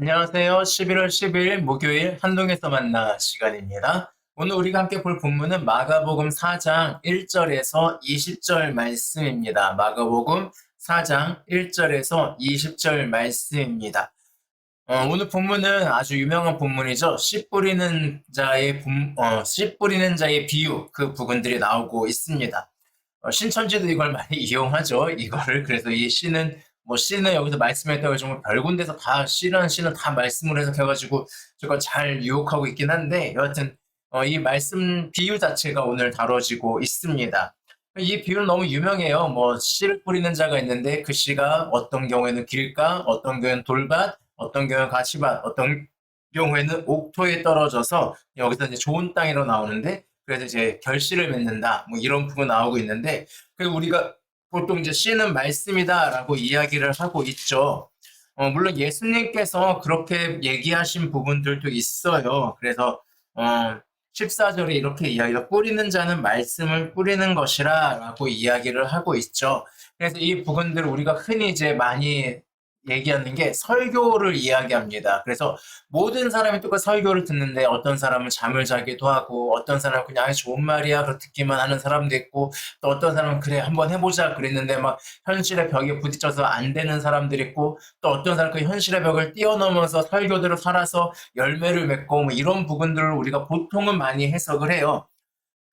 안녕하세요. 11월 10일 목요일 한동에서 만나 시간입니다. 오늘 우리가 함께 볼 본문은 마가복음 4장 1절에서 20절 말씀입니다. 마가복음 4장 1절에서 20절 말씀입니다. 오늘 본문은 아주 유명한 본문이죠. 씨 뿌리는 자의 비유, 그 부분들이 나오고 있습니다. 신천지도 이걸 많이 이용하죠. 이거를. 그래서 이 씨는, 씨는 여기서 말씀했다고 정말 별 군데서 다 씨라는 씨는 다 말씀을 해석해가지고 저거 잘 유혹하고 있긴 한데, 여하튼, 이 말씀 비유 자체가 오늘 다뤄지고 있습니다. 이 비유는 너무 유명해요. 씨를 뿌리는 자가 있는데 그 씨가 어떤 경우에는 길가, 어떤 경우에는 돌밭, 어떤 경우에는 가시밭, 어떤 경우에는 옥토에 떨어져서 여기서 이제 좋은 땅으로 나오는데 그래서 이제 결실을 맺는다. 이런 부분 나오고 있는데 그 우리가 보통 이제 씨는 말씀이다라고 이야기를 하고 있죠. 물론 예수님께서 그렇게 얘기하신 부분들도 있어요. 그래서 어, 14절에 이렇게 이야기가 뿌리는 자는 말씀을 뿌리는 것이라 라고 이야기를 하고 있죠. 그래서 이 부분들을 우리가 흔히 이제 많이 얘기하는 게 설교를 이야기합니다. 그래서 모든 사람이 똑같이 설교를 듣는데 어떤 사람은 잠을 자기도 하고 어떤 사람은 그냥 좋은 말이야 그렇게 듣기만 하는 사람도 있고 또 어떤 사람은 그래 한번 해보자 그랬는데 막 현실의 벽에 부딪혀서 안 되는 사람들이 있고 또 어떤 사람은 그 현실의 벽을 뛰어넘어서 설교대로 살아서 열매를 맺고 이런 부분들을 우리가 보통은 많이 해석을 해요.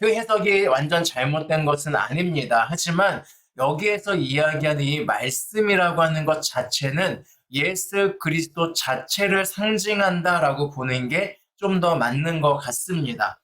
그 해석이 완전 잘못된 것은 아닙니다. 하지만 여기에서 이야기하는 이 말씀이라고 하는 것 자체는 예수 그리스도 자체를 상징한다라고 보는 게 좀 더 맞는 것 같습니다.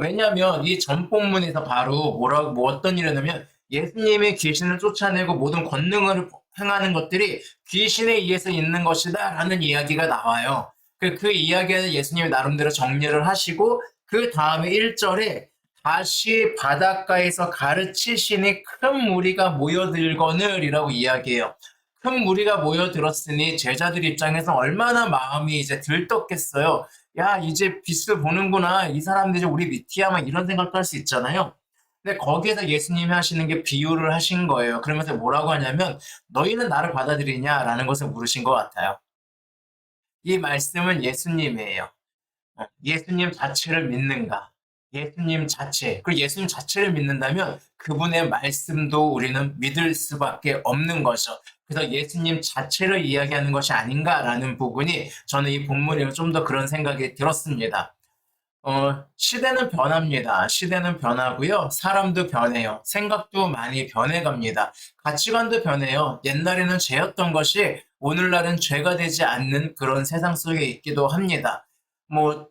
왜냐하면 이 전본문에서 바로 어떤 일을 하냐면 예수님이 귀신을 쫓아내고 모든 권능을 행하는 것들이 귀신에 의해서 있는 것이다 라는 이야기가 나와요. 그 이야기는 예수님이 나름대로 정리를 하시고 그 다음에 1절에 다시 바닷가에서 가르치시니 큰 무리가 모여들거늘이라고 이야기해요. 큰 무리가 모여들었으니 제자들 입장에서 얼마나 마음이 이제 들떴겠어요. 야, 이제 빛을 보는구나. 이 사람들이 이제 우리 밑이야. 막 이런 생각도 할 수 있잖아요. 근데 거기에서 예수님이 하시는 게 비유를 하신 거예요. 그러면서 뭐라고 하냐면 너희는 나를 받아들이냐라는 것을 물으신 것 같아요. 이 말씀은 예수님이에요. 예수님 자체를 믿는가? 예수님 자체, 그리고 예수님 자체를 믿는다면 그분의 말씀도 우리는 믿을 수밖에 없는 거죠. 그래서 예수님 자체를 이야기하는 것이 아닌가라는 부분이 저는 이 본문에 좀 더 그런 생각이 들었습니다. 시대는 변합니다. 시대는 변하고요. 사람도 변해요. 생각도 많이 변해갑니다. 가치관도 변해요. 옛날에는 죄였던 것이 오늘날은 죄가 되지 않는 그런 세상 속에 있기도 합니다. 뭐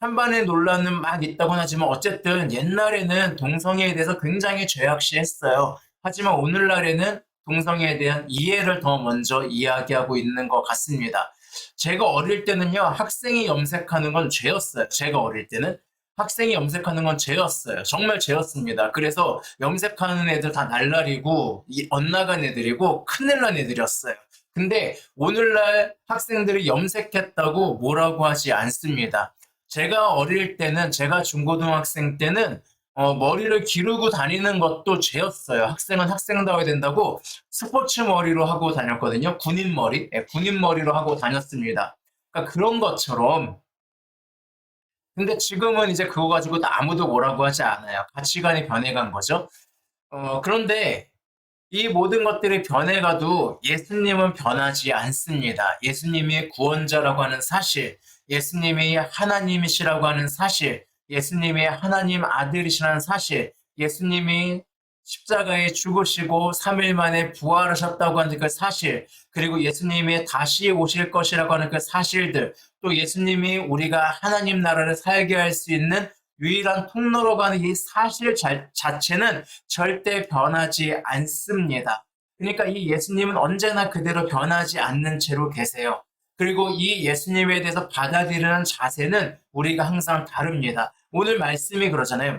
찬반의 논란은 막 있다곤 하지만 어쨌든 옛날에는 동성애에 대해서 굉장히 죄악시했어요. 하지만 오늘날에는 동성애에 대한 이해를 더 먼저 이야기하고 있는 것 같습니다. 제가 어릴 때는요, 학생이 염색하는 건 죄였어요. 제가 어릴 때는. 학생이 염색하는 건 죄였어요. 정말 죄였습니다. 그래서 염색하는 애들 다 날라리고, 엇나간 애들이고, 큰일 난 애들이었어요. 근데 오늘날 학생들이 염색했다고 뭐라고 하지 않습니다. 제가 어릴 때는, 제가 중고등학생 때는 머리를 기르고 다니는 것도 죄였어요. 학생은 학생다워야 된다고 스포츠 머리로 하고 다녔거든요. 군인 머리, 군인 머리로 하고 다녔습니다. 그러니까 그런 것처럼. 근데 지금은 이제 그거 가지고 아무도 뭐라고 하지 않아요. 가치관이 변해간 거죠. 그런데 이 모든 것들이 변해가도 예수님은 변하지 않습니다. 예수님이 구원자라고 하는 사실, 예수님이 하나님이시라고 하는 사실, 예수님이 하나님 아들이시라는 사실, 예수님이 십자가에 죽으시고 3일 만에 부활하셨다고 하는 그 사실, 그리고 예수님이 다시 오실 것이라고 하는 그 사실들, 또 예수님이 우리가 하나님 나라를 살게 할 수 있는 유일한 통로로 가는 이 사실 자체는 절대 변하지 않습니다. 그러니까 이 예수님은 언제나 그대로 변하지 않는 채로 계세요. 그리고 이 예수님에 대해서 받아들이는 자세는 우리가 항상 다릅니다. 오늘 말씀이 그러잖아요.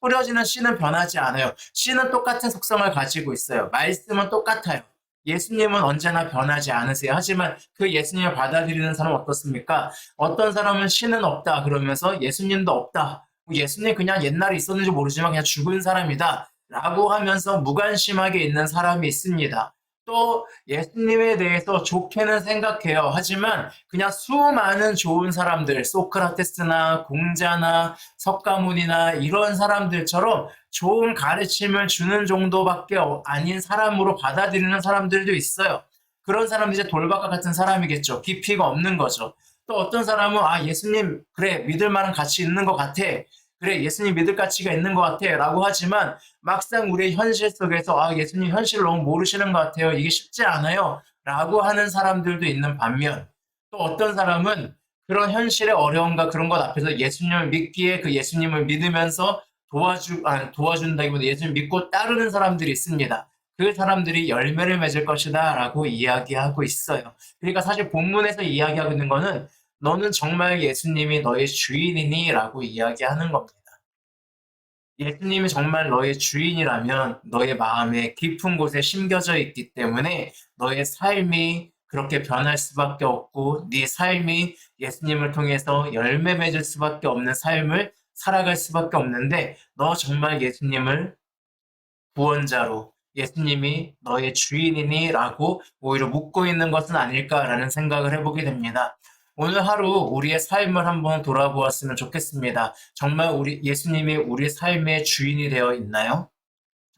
뿌려지는 씨는 변하지 않아요. 씨는 똑같은 속성을 가지고 있어요. 말씀은 똑같아요. 예수님은 언제나 변하지 않으세요. 하지만 그 예수님을 받아들이는 사람은 어떻습니까? 어떤 사람은 신은 없다 그러면서 예수님도 없다. 예수님 그냥 옛날에 있었는지 모르지만 그냥 죽은 사람이다. 라고 하면서 무관심하게 있는 사람이 있습니다. 또 예수님에 대해서 좋게는 생각해요. 하지만 그냥 수많은 좋은 사람들, 소크라테스나 공자나 석가모니나 이런 사람들처럼 좋은 가르침을 주는 정도밖에 아닌 사람으로 받아들이는 사람들도 있어요. 그런 사람들이 이제 돌박과 같은 사람이겠죠. 깊이가 없는 거죠. 또 어떤 사람은 아 예수님 그래 믿을 만한 가치 있는 것 같아. 그래 예수님 믿을 가치가 있는 것 같아 라고 하지만 막상 우리의 현실 속에서 아 예수님 현실을 너무 모르시는 것 같아요. 이게 쉽지 않아요. 라고 하는 사람들도 있는 반면 또 어떤 사람은 그런 현실의 어려움과 그런 것 앞에서 예수님을 믿기에 그 예수님을 믿으면서 도와준다기보다 예수님 믿고 따르는 사람들이 있습니다. 그 사람들이 열매를 맺을 것이다 라고 이야기하고 있어요. 그러니까 사실 본문에서 이야기하고 있는 거는 너는 정말 예수님이 너의 주인이니? 라고 이야기하는 겁니다. 예수님이 정말 너의 주인이라면 너의 마음에 깊은 곳에 심겨져 있기 때문에 너의 삶이 그렇게 변할 수밖에 없고 네 삶이 예수님을 통해서 열매 맺을 수밖에 없는 삶을 살아갈 수밖에 없는데 너 정말 예수님을 구원자로 예수님이 너의 주인이니? 라고 오히려 묻고 있는 것은 아닐까라는 생각을 해보게 됩니다. 오늘 하루 우리의 삶을 한번 돌아보았으면 좋겠습니다. 정말 예수님이 우리 삶의 주인이 되어 있나요?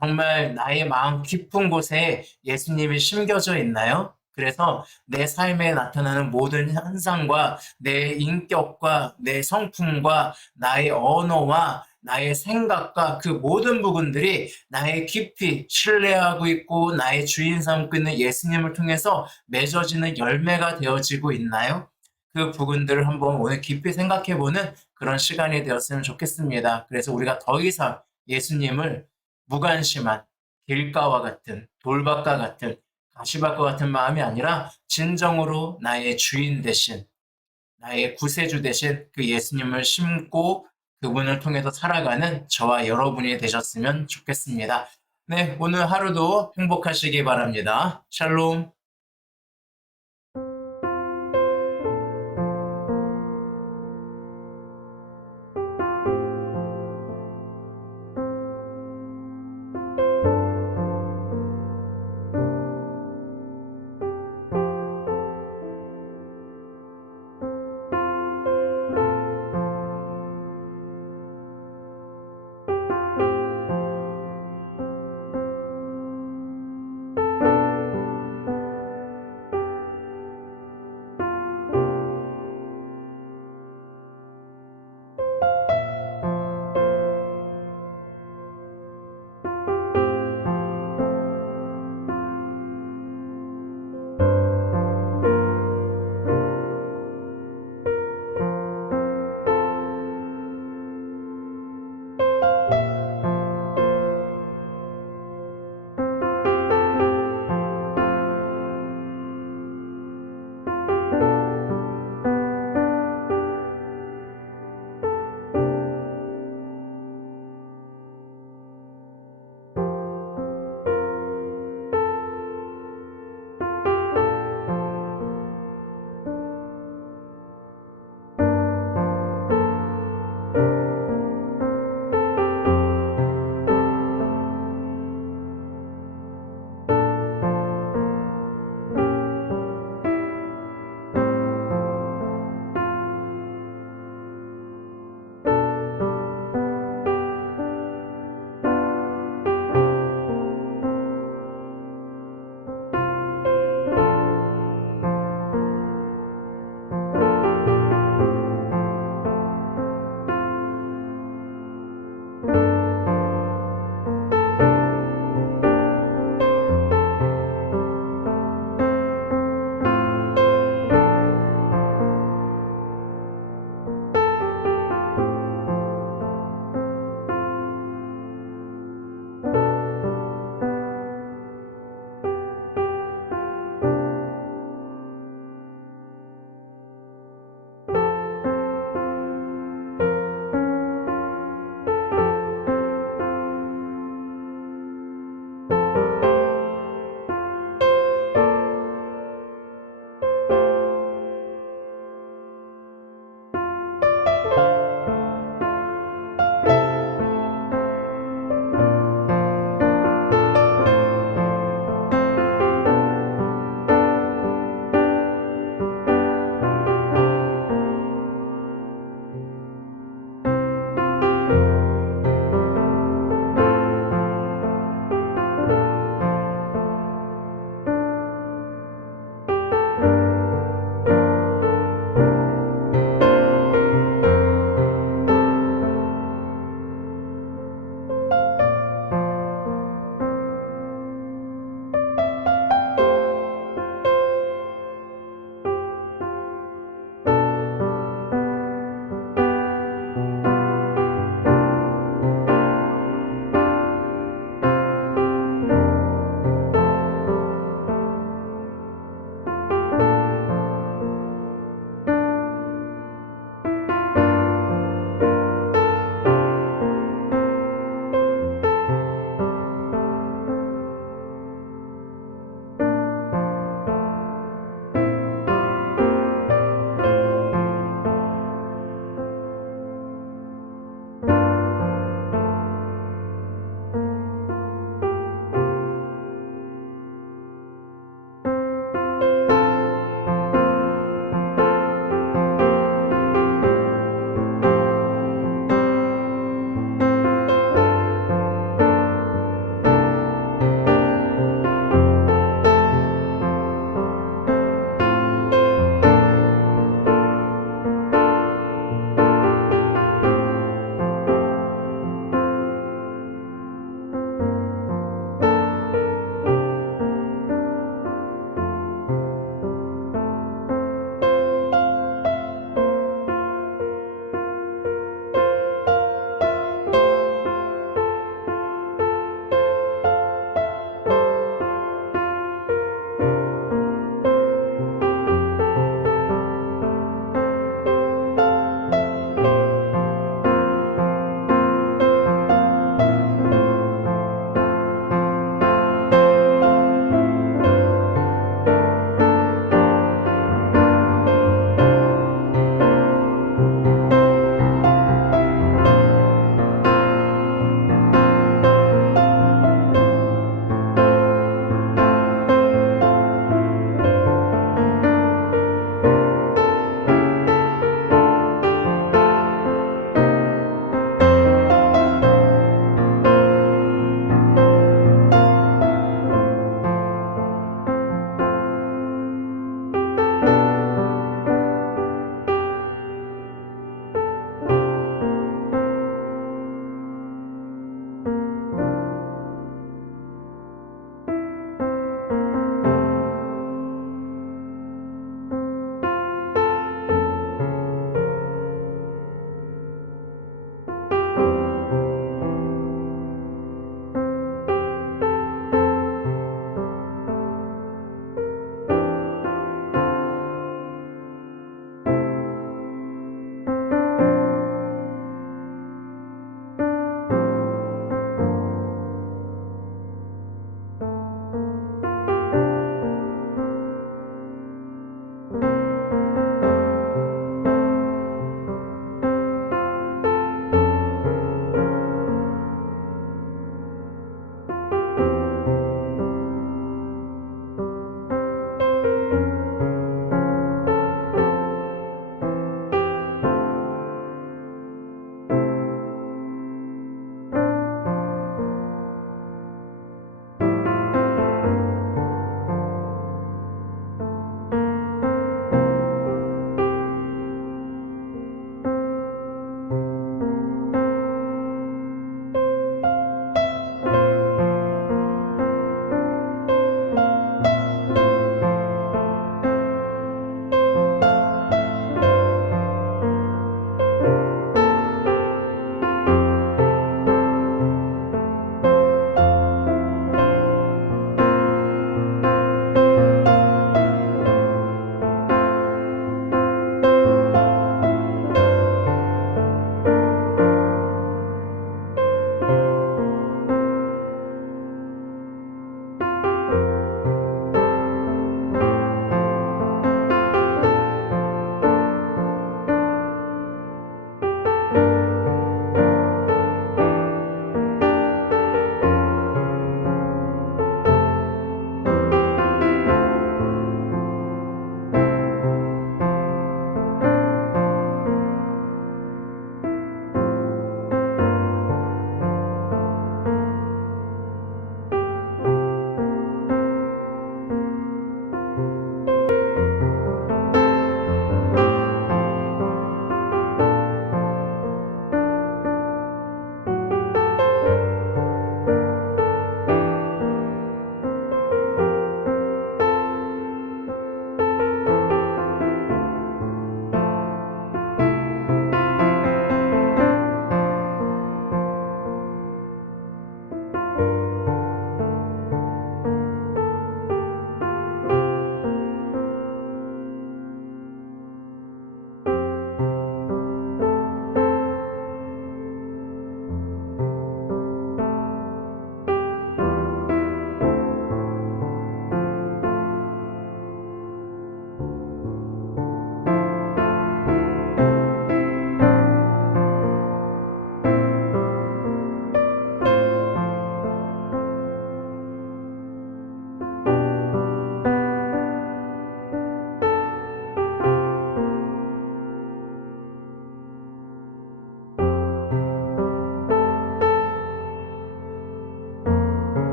정말 나의 마음 깊은 곳에 예수님이 심겨져 있나요? 그래서 내 삶에 나타나는 모든 현상과 내 인격과 내 성품과 나의 언어와 나의 생각과 그 모든 부분들이 나의 깊이 신뢰하고 있고 나의 주인 삼고 있는 예수님을 통해서 맺어지는 열매가 되어지고 있나요? 그 부분들을 한번 오늘 깊이 생각해보는 그런 시간이 되었으면 좋겠습니다. 그래서 우리가 더 이상 예수님을 무관심한 길가와 같은 돌밭과 같은 가시밭과 같은 마음이 아니라 진정으로 나의 주인 대신 나의 구세주 대신 그 예수님을 심고 그분을 통해서 살아가는 저와 여러분이 되셨으면 좋겠습니다. 네, 오늘 하루도 행복하시기 바랍니다. 샬롬.